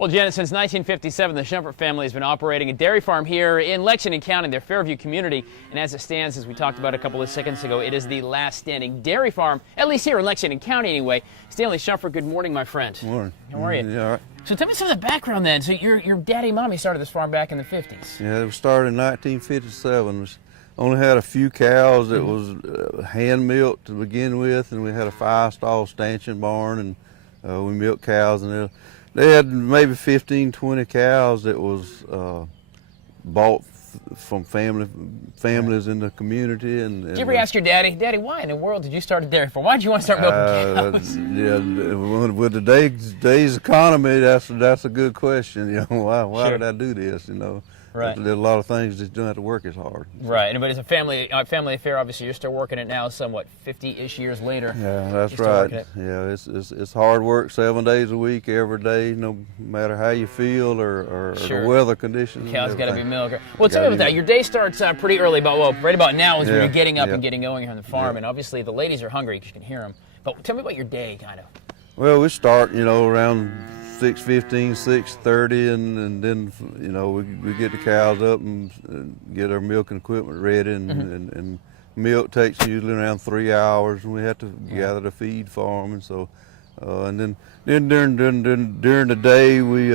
Well, Janet, since 1957, the Shumpert family has been operating a dairy farm here in Lexington County, their Fairview community. And as it stands, as we talked about a couple of seconds ago, it is the last standing dairy farm, at least here in Lexington County anyway. Stanley Shumpert, good morning, my friend. Good morning. How are you? Yeah, all right. So tell me some of the background then. So your daddy and mommy started this farm back in the 50s. Yeah, it was started in 1957. We only had a few cows. It was hand milked to begin with, and we had a 5-stall stanchion barn, and we milked cows. And they had maybe 15, 20 cows that was bought from families in the community. And did you ever ask your daddy, why in the world did you start a dairy farm? Why did you want to start milking cows? Yeah, with today's economy, that's a good question. You know, why Sure. did I do this? You know. Right. There's a lot of things that don't have to work as hard. Right, but it's a family affair. Obviously, you're still working it now, somewhat 50-ish years later. Yeah, that's right. Yeah, it's hard work, 7 days a week, every day, no matter how you feel or Sure. the weather conditions. The cow's got to be milked. Well, tell me about that. Your day starts pretty early, right about now is when you're getting up and getting going here on the farm, and obviously the ladies are hungry because you can hear them. But tell me about your day, kind of. Well, we start, around 6:15, 6:30, and then, we get the cows up and get our milking equipment ready, and milk takes usually around 3 hours, and we have to gather the feed for them, and so, and then during the day we,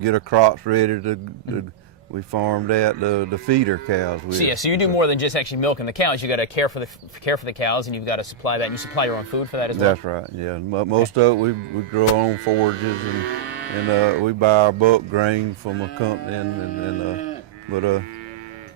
get our crops ready to we farm that the feeder cows. So you do more than just actually milking the cows. You got to care for the cows, and you've got to supply that. And you supply your own food for that as well. That's right. Yeah, most of it we grow our own forages, and we buy our bulk grain from a company, but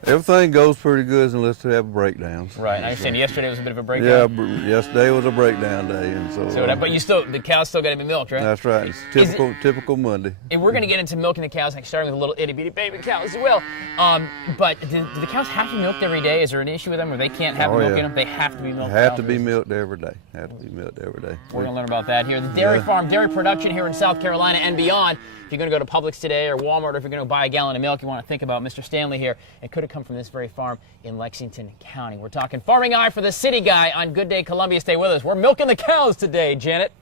everything goes pretty good unless we have breakdowns. Right. I understand. Yesterday was a bit of a breakdown. Yeah, yesterday was a breakdown day, and so. But the cows still got to be milked, right? That's right. It's typical Monday. And we're going to get into milking the cows, like starting with a little itty bitty baby cows as well. But do the cows have to be milked every day? Is there an issue with them, or they can't have milk in them? They have to be milked. Have to be milked every day. Have to be milked every day. We're going to learn about that here. The dairy farm, dairy production here in South Carolina and beyond. If you're going to go to Publix today or Walmart, or if you're going to buy a gallon of milk, you want to think about Mr. Stanley here. It could have come from this very farm in Lexington County. We're talking Farming Eye for the City Guy on Good Day Columbia. Stay with us. We're milking the cows today, Janet.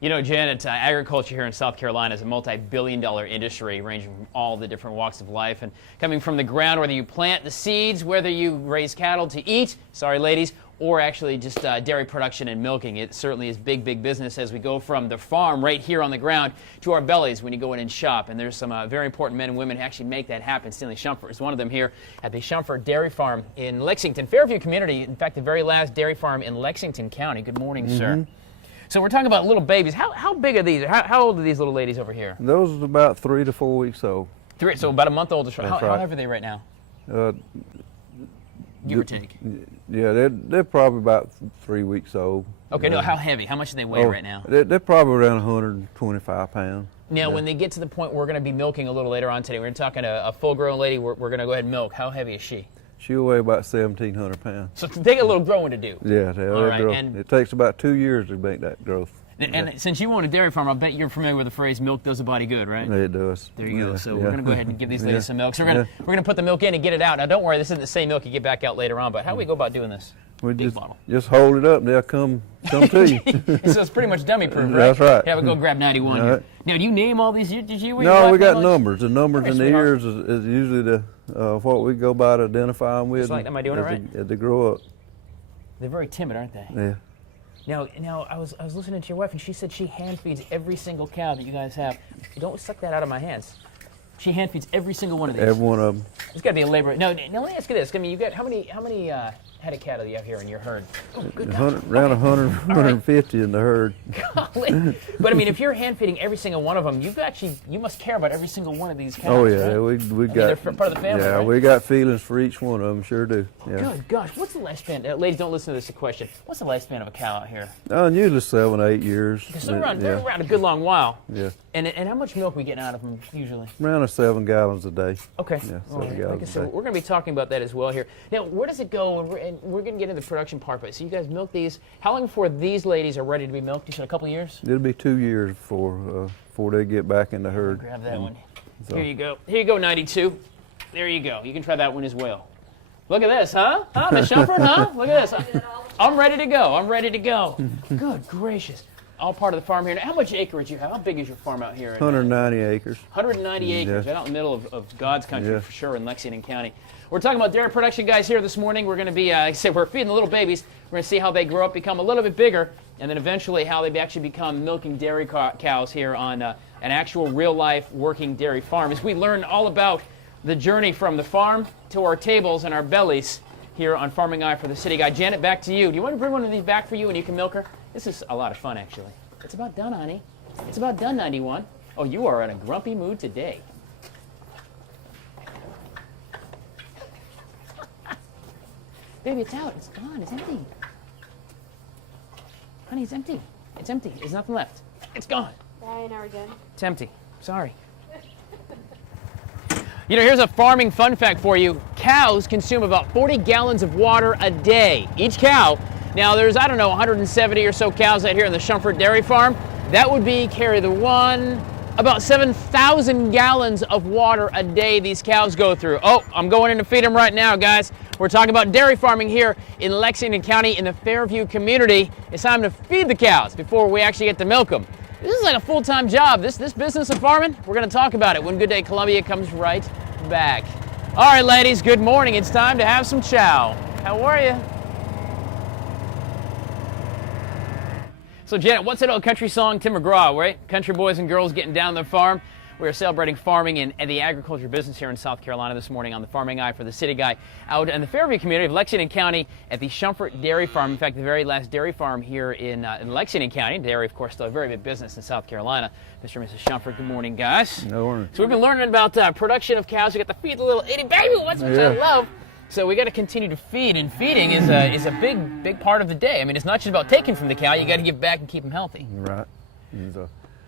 You know, Janet, agriculture here in South Carolina is a multi-billion-dollar industry ranging from all the different walks of life and coming from the ground, whether you plant the seeds, whether you raise cattle to eat, sorry ladies, or actually just dairy production and milking. It certainly is big, big business as we go from the farm right here on the ground to our bellies when you go in and shop. And there's some very important men and women who actually make that happen. Stanley Shumpert is one of them here at the Shumpert Dairy Farm in Lexington, Fairview community. In fact, the very last dairy farm in Lexington County. Good morning, sir. So we're talking about little babies. How big are these? How old are these little ladies over here? Those are about 3 to 4 weeks old. So about a month old. How heavy are they right now? Give or take. Yeah, they're probably about 3 weeks old. Okay, no, how heavy? How much do they weigh right now? They're probably around 125 pounds. Now, when they get to the point where we're going to be milking a little later on today, we're going to talk to a full-grown lady. We're going to go ahead and milk. How heavy is she? She'll weigh about 1,700 pounds. So they got a little growing to do. Yeah, All right, grow. and it takes about 2 years to make that growth. And since you own a dairy farm, I bet you're familiar with the phrase "milk does a body good," right? It does. There you go. So we're going to go ahead and give these ladies some milk. So we're going to put the milk in and get it out. Now, don't worry, this isn't the same milk you get back out later on. But how do we go about doing this? We Big bottle. just hold it up, and they'll come to you. So it's pretty much dummy-proof, right? That's right. Yeah, we'll go grab 91 here. Right. Now, do you name all these? Did you? No, we got numbers. The numbers Okay, in the sweetheart. ears is usually what we go by to identify them with. Just like, am I doing it right? As they grow up. They're very timid, aren't they? Yeah. Now I was listening to your wife, and she said she hand feeds every single cow that you guys have. Don't suck that out of my hands. She hand feeds every single one of these. Every one of them. It's got to be a labor. Now let me ask you this. I mean, you got how many head of cattle do you have here in your herd? Oh, good God. Around 100, 150 in the herd. Golly. But I mean, if you're hand feeding every single one of them, you must care about every single one of these cows. Oh yeah, right? we got. They're part of the family. Yeah, right? we got feelings for each one of them. Sure do. Yeah. Good gosh, what's the lifespan? Ladies, don't listen to this question. What's the lifespan of a cow out here? Usually 7, 8 years. They're around a good long while. Yeah. And how much milk are we getting out of them usually? Around 7 gallons a day. Okay. Yeah, All right. 7 gallons Like I said, a day. we're going to be talking about that as well here. Now, where does it go? And we're going to get into the production part. But so you guys milk these. How long before these ladies are ready to be milked? You said a couple of years? It'll be 2 years before they get back in the herd. Grab that one. So. Here you go. Here you go, 92. There you go. You can try that one as well. Look at this, huh? Huh, Miss Shumpert, huh? Look at this. I'm ready to go. I'm ready to go. Good gracious. all part of the farm here. Now, how much acreage you have? How big is your farm out here? 190 acres. 190 acres, Yeah. right out in the middle of God's country, Yeah. for sure, in Lexington County. We're talking about dairy production, guys, here this morning. We're going to be, like I said, we're feeding the little babies. We're going to see how they grow up, become a little bit bigger, and then eventually how they actually become milking dairy cows here on an actual real-life working dairy farm. As we learn all about the journey from the farm to our tables and our bellies here on Farming Eye for the City Guy. Janet, back to you. Do you want to bring one of these back for you and you can milk her? This is a lot of fun, actually. It's about done, honey. It's about done, 91. Oh, you are in a grumpy mood today. Baby, it's out. It's gone. It's empty. Honey, it's empty. It's empty. There's nothing left. It's gone. Bye, now we're done. It's empty. Sorry. You know, here's a farming fun fact for you. Cows consume about 40 gallons of water a day. Each cow. Now, there's, I don't know, 170 or so cows out here in the Shumpert Dairy Farm. That would be, carry the one, about 7,000 gallons of water a day these cows go through. Oh, I'm going in to feed them right now, guys. We're talking about dairy farming here in Lexington County in the Fairview community. It's time to feed the cows before we actually get to milk them. This is like a full-time job. This business of farming, we're going to talk about it when Good Day Columbia comes right back. All right, ladies, good morning. It's time to have some chow. How are you? So, Janet, what's that old country song? Tim McGraw, right? Country boys and girls getting down the farm. We are celebrating farming and the agriculture business here in South Carolina this morning on the Farming Eye for the City Guy out in the Fairview community of Lexington County at the Shumpert Dairy Farm. In fact, the very last dairy farm here in Lexington County. Dairy, of course, still a very big business in South Carolina. Mr. and Mrs. Shumpert, good morning, guys. No worries. So we've been learning about production of cows. We got to feed the little itty baby ones, which I love. So we got to continue to feed, and feeding is a big part of the day. I mean, it's not just about taking from the cow. You got to give back and keep them healthy. Right.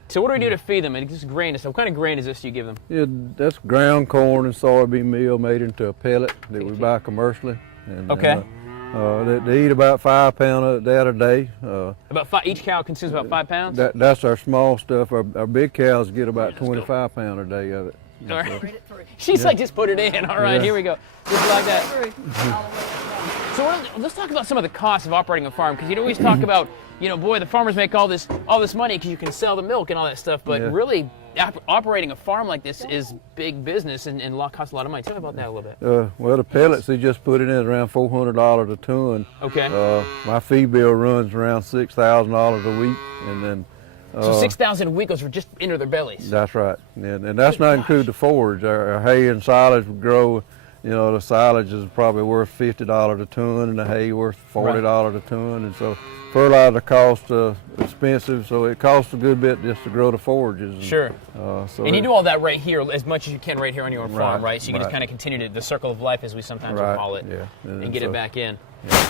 So what do we do to feed them? And this grain. So what kind of grain is this you give them? Yeah, that's ground corn and soybean meal made into a pellet that we buy commercially. And, Okay. They eat about 5 pounds of that a day. About five, each cow consumes about 5 pounds? That's our small stuff. Our big cows get about 25 pounds a day of it. All right. She's like, just put it in. All right, here we go. Just like that. So let's talk about some of the costs of operating a farm, because you always talk about, boy, the farmers make all this money because you can sell the milk and all that stuff, but really operating a farm like this is big business and costs a lot of money. Tell me about that a little bit. Well, the pellets, they just put it in around $400 a ton. Okay. My feed bill runs around $6,000 a week, and then so 6,000 a week goes for just into their bellies. That's right, and that's not include the forage. Our hay and silage would grow. The silage is probably worth $50 a ton, and the hay worth $40 a ton, and so fertilizer costs expensive, so it costs a good bit just to grow the forages. And, sure. And you do all that right here, as much as you can right here on your farm, right? So you can just kind of continue the circle of life, as we sometimes call it, and get it back in.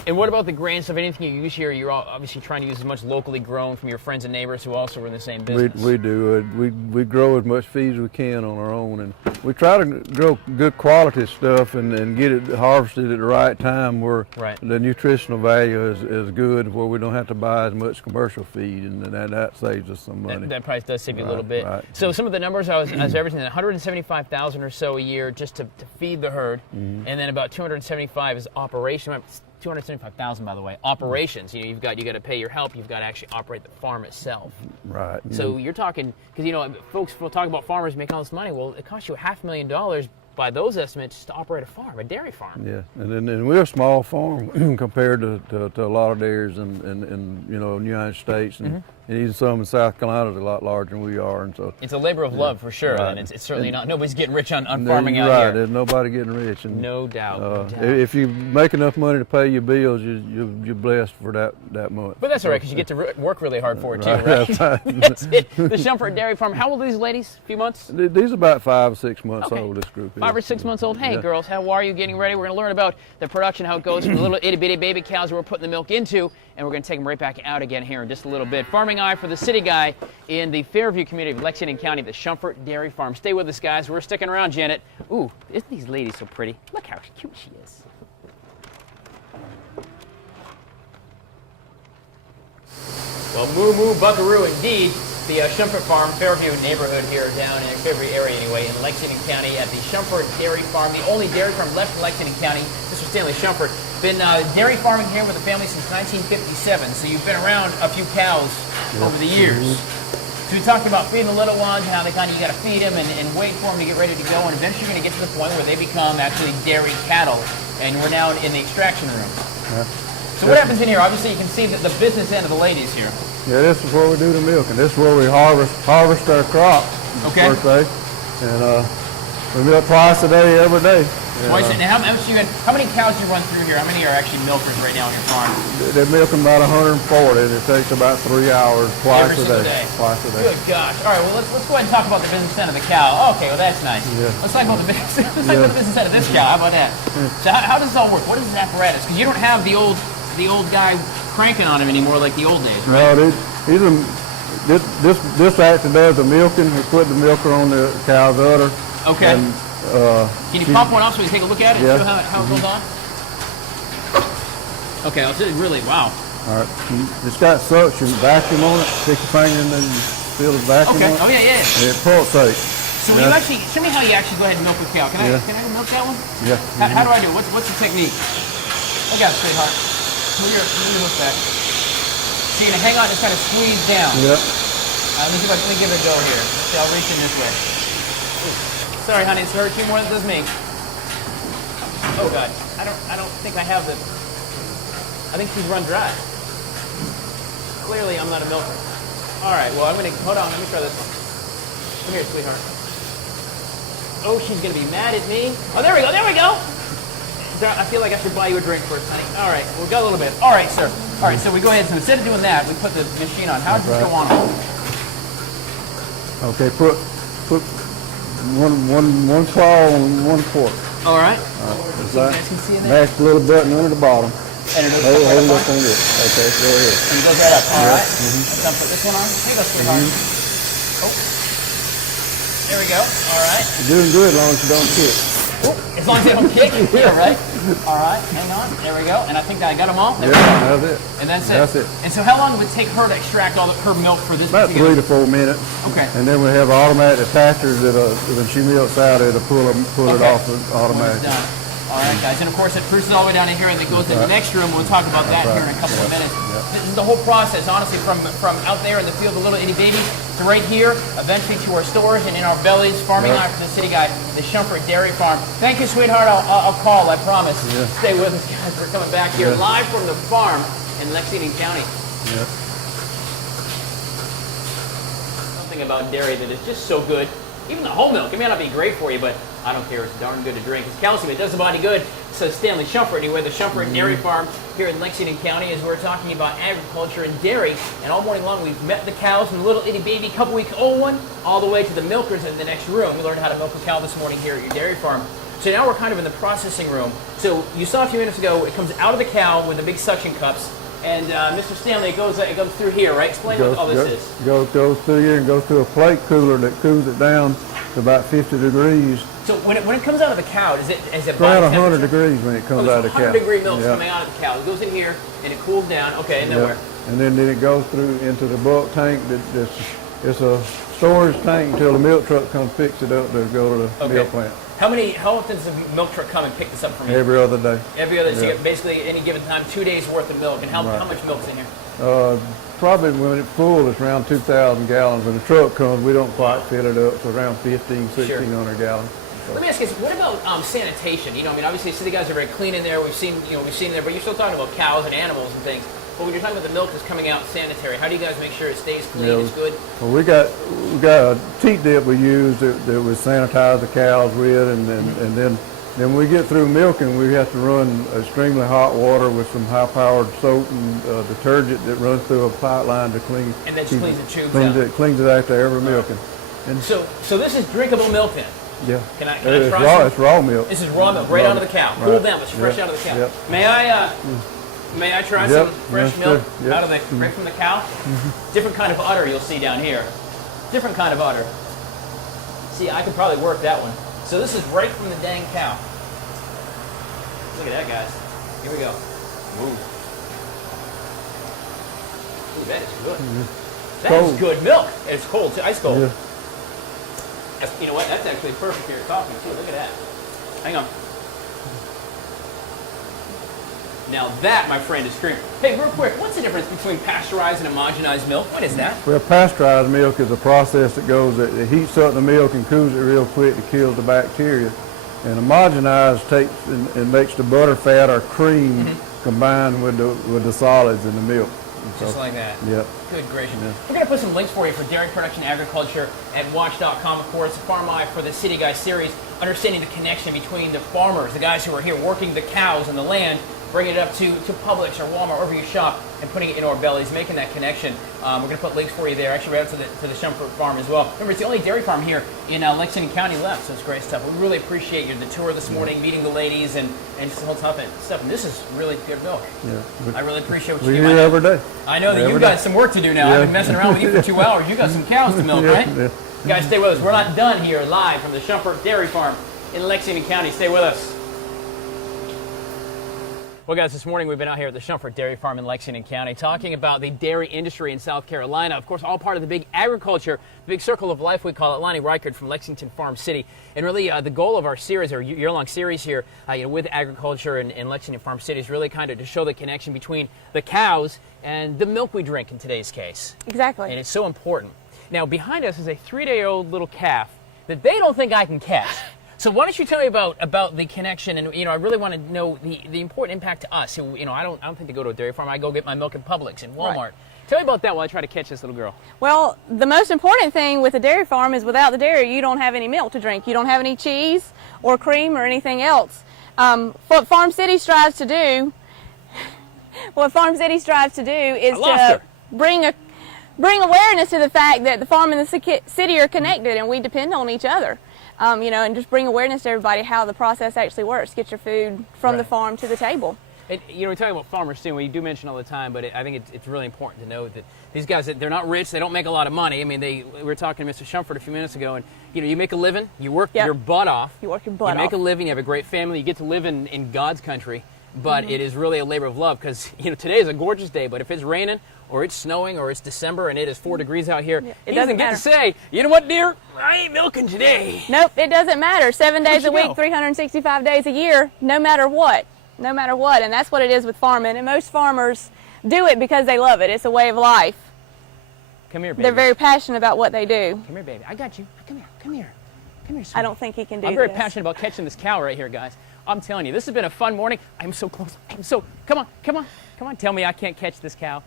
And what about the grain stuff? Anything you use here, you're obviously trying to use as much locally grown from your friends and neighbors who also are in the same business. We do. We grow as much feed as we can on our own, and we try to grow good quality stuff and get it harvested at the right time where the nutritional value is good, where we don't have to buy as much commercial feed, and that saves us some money. That price does save you a little bit. So some of the numbers, I was everything, 175,000 or so a year just to feed the herd, and then about 275 is operation. 275,000, by the way, operations. You've got to pay your help. You've got to actually operate the farm itself. Right. So you're talking, because folks will talk about farmers making all this money. Well, it costs you $500,000 by those estimates just to operate a farm, a dairy farm. Yeah, and we're a small farm compared to a lot of dairies in the United States, and even some in South Carolina is a lot larger than we are, and so it's a labor of love for sure. And it's certainly not. Nobody's getting rich on farming out here. Right, there's nobody getting rich. And, no doubt. If you make enough money to pay your bills, you're blessed for that month. But that's all right, because you get to work really hard for it too, right? That's it. The Shumpert Dairy Farm. How old are these ladies? A few months? These are about 5 or 6 months old. This group is 5 or 6 months old. Hey, girls, how are you? Getting ready? We're going to learn about the production, how it goes from the little itty bitty baby cows that we're putting the milk into, and we're going to take them right back out again here in just a little bit. Farming Eye for the City Guy in the Fairview community of Lexington County, the Shumpert Dairy Farm. Stay with us, guys. We're sticking around, Janet. Ooh, isn't these ladies so pretty? Look how cute she is. Well, moo moo buckaroo indeed. The Shumpert Farm, Fairview neighborhood here down in the Fairview area anyway, in Lexington County at the Shumpert Dairy Farm, the only dairy farm left in Lexington County. Mr. Stanley Shumpert, been dairy farming here with the family since 1957, so you've been around a few cows over the years. So we talked about feeding the little ones, and how they you got to feed them and wait for them to get ready to go, and eventually you're going to get to the point where they become actually dairy cattle, and we're now in the extraction room. Yeah. So what happens in here? Obviously you can see that the business end of the ladies here. Yeah, this is where we do the milking. This is where we harvest our crop. Okay. First day, and we milk twice a day, every day. Twice a day. How many cows do you run through here? How many are actually milkers right now on your farm? They're milking about 140. It takes about 3 hours, twice a day. Twice a day. Good gosh. All right, well, let's go ahead and talk about the business end of the cow. Oh, okay, well, that's nice. Yeah. Let's talk about the business, the business end of this cow. How about that? So how does this all work? What is this apparatus? Because you don't have the old guy cranking on him anymore like the old days, right? No, this actually does the milking. We put the milker on the cow's udder. Okay. And, can you pump one up so we can take a look at it? Yeah. Show how it goes on? Okay, it's really, wow. All right. It's got suction, vacuum on it. Stick your finger in and feel the vacuum on it. Oh, yeah. And it pulsates. So when you actually, show me how you actually go ahead and milk a cow. Can I milk that one? Yeah. How do I do it? What's the technique? I got it, sweetheart. Move your hook back. See, and hang on, just kind of squeeze down. Yep. Let me give it a go here. See, I'll reach in this way. Sorry, honey, it's hurt you more than it does me. Oh God, I don't think I have the. I think she's run dry. Clearly, I'm not a milker. All right, well, hold on. Let me try this one. Come here, sweetheart. Oh, she's gonna be mad at me. Oh, there we go. There we go. I feel like I should buy you a drink first, honey. All right, we'll go a little bit. All right, sir. All right, so we go ahead. So instead of doing that, we put the machine on. How does this go on? Okay, put one claw on one fork. All right. So you guys can see in there. Mash the little button under the bottom. And it hold it up on this. Okay, go ahead. And it goes right up. All right. Let's put this one on. Here you go, sweetheart. Oh. There we go. All right. You're doing good as long as you don't kick. As long as they don't kick? Yeah, right. All right, hang on. There we go. And I think I got them all. There we go. That's it. And that's it. That's it. And so how long would it take her to extract all her milk for this About 3 to 4 minutes. Okay. And then we have automatic attachers that when she milks out, it'll pull it off automatically. All right, guys. And of course, it cruises all the way down in here and it goes in the next room. We'll talk about that here in a couple of minutes. This is the whole process, honestly, from out there in the field, the little itty babies, to right here, eventually to our stores and in our bellies. Farming live from the city guy, the Shumpert Dairy Farm. Thank you, sweetheart. I'll call, I promise. Stay with us, guys. We're coming back here live from the farm in Lexington County. Something about dairy that is just so good. Even the whole milk, it may not be great for you, but I don't care. It's darn good to drink. It's calcium. It does the body good. So Stanley Shumpert, anyway, the Shumpert Dairy Farm here in Lexington County, as we're talking about agriculture and dairy. And all morning long, we've met the cows from the little itty baby, couple-week old one, all the way to the milkers in the next room. We learned how to milk a cow this morning here at your dairy farm. So now we're kind of in the processing room. So you saw a few minutes ago, it comes out of the cow with the big suction cups. And Mr. Stanley, it goes through here, right? Explain what all this is. Goes through here and goes through a plate cooler that cools it down to about 50 degrees. So when it comes out of the cow, is it around 100 degrees when it comes out of the cow? 100-degree milk coming out of the cow. It goes in here and it cools down. Okay, and then where? And then it goes through into the bulk tank. It's a storage tank until the milk truck comes fix it up to go to the milk plant. How often does the milk truck come and pick this up from you? Every other day. Every other day. So you get basically any given time 2 days worth of milk. And how much milk's in here? Probably when it's full, it's around 2,000 gallons. When the truck comes, we don't quite fill it up. It's around 1,600 gallons. Let me ask you this: what about sanitation? You know, I mean, obviously, city guys are very clean in there. We've seen there, but you're still talking about cows and animals and things. But when you're talking about the milk that's coming out sanitary, how do you guys make sure it stays clean? It's good. Well, we got a teat dip we use that we sanitize the cows with, and then when we get through milking, we have to run extremely hot water with some high-powered soap and detergent that runs through a pipeline to clean. And that cleans the tubes out. Cleans it after every milking. And so this is drinkable milk then. Yeah. Can I try some? It's raw milk. This is raw milk, right out of the cow. Cooled down, but it's fresh out of the cow. May I try some fresh milk out of right from the cow? Different kind of udder you'll see down here. Different kind of udder. See, I could probably work that one. So this is right from the dang cow. Look at that, guys. Here we go. Ooh, that is good. That is good milk. It's cold, too. Ice cold. Yeah. You know what? That's actually perfect for your coffee, too. Look at that. Hang on. Now that, my friend, is cream. Hey, real quick, what's the difference between pasteurized and homogenized milk? What is that? Well, pasteurized milk is a process that heats up the milk and cools it real quick to kill the bacteria. And homogenized takes and makes the butter fat or cream combined with the solids in the milk. Just like that. Yep. Good gracious. Yeah. We're going to put some links for you for dairy production agriculture at watch.com, of course, Farm Eye for the City Guy series, understanding the connection between the farmers, the guys who are here working the cows and the land, bringing it up to Publix or Walmart, wherever you shop, and putting it in our bellies, making that connection. We're going to put links for you there, actually right up to the Shumpert farm as well. Remember, it's the only dairy farm here in Lexington County left, so it's great stuff. We really appreciate the tour this morning, meeting the ladies, and just the whole stuff. And this is really good milk. Yeah, I really appreciate what you do. We're here every day. I know that you've got some work to do now. Yeah. I've been messing around with you for 2 hours. You got some cows to milk, right? Yeah. You guys stay with us. We're not done here live from the Shumpert Dairy Farm in Lexington County. Stay with us. Well, guys, this morning we've been out here at the Shumpert Dairy Farm in Lexington County talking about the dairy industry in South Carolina. Of course, all part of the big agriculture, big circle of life, we call it. Lonnie Reichert from Lexington Farm City. And really, the goal of our series, our year-long series here with agriculture in Lexington Farm City is really kind of to show the connection between the cows and the milk we drink in today's case. Exactly. And it's so important. Now, behind us is a 3-day-old little calf that they don't think I can catch. So why don't you tell me about the connection, and I really want to know the important impact to us. Who I don't think to go to a dairy farm. I go get my milk at Publix and Walmart. Right. Tell me about that while I try to catch this little girl. Well, the most important thing with a dairy farm is without the dairy, you don't have any milk to drink. You don't have any cheese or cream or anything else. What Farm City strives to do, is to bring awareness to the fact that the farm and the city are connected, and we depend on each other. And just bring awareness to everybody how the process actually works. Get your food from the farm to the table. We're talking about farmers too. We do mention all the time, but I think it's really important to know that these guys, they're not rich. They don't make a lot of money. I mean, we were talking to Mr. Shumpert a few minutes ago, and you make a living. You work your butt off. You work your butt off. You make a living. You have a great family. You get to live in God's country. But it is really a labor of love because today is a gorgeous day. But if it's raining or it's snowing or it's December and it is 4 degrees out here, it doesn't get to say, you know what, dear, I ain't milking today. Nope, it doesn't matter. 7 days a week, 365 days a year, no matter what. No matter what. And that's what it is with farming. And most farmers do it because they love it. It's a way of life. Come here, baby. They're very passionate about what they do. Come here, baby. I got you. Come here. Come here. Come here, sweetie. I don't think he can do I'm very this. passionate about catching this cow right here, guys. I'm telling you, this has been a fun morning. I'm so close. Come on. Tell me I can't catch this cow.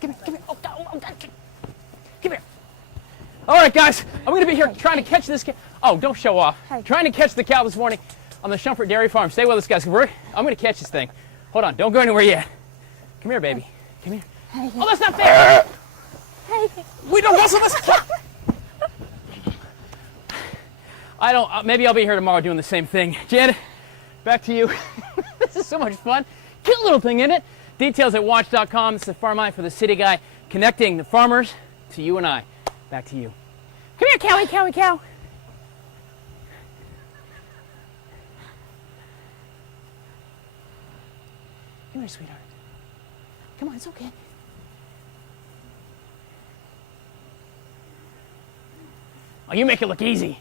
Come here. Oh, God. Come here. All right, guys. I'm going to be here trying to catch this cow. Oh, don't show off. Hey. Trying to catch the cow this morning on the Shumpert Dairy Farm. Stay with us, guys. I'm going to catch this thing. Hold on. Don't go anywhere yet. Come here, baby. Come here. Hey. Oh, that's not fair. Hey. We don't wrestle this cow. Maybe I'll be here tomorrow doing the same thing. Janet, back to you. This is so much fun. Cute little thing, isn't it? Details at watch.com. This is Farm Eye for the City Guy, connecting the farmers to you and I. Back to you. Come here, cowie, cow. Come here, sweetheart. Come on, it's okay. Oh, you make it look easy.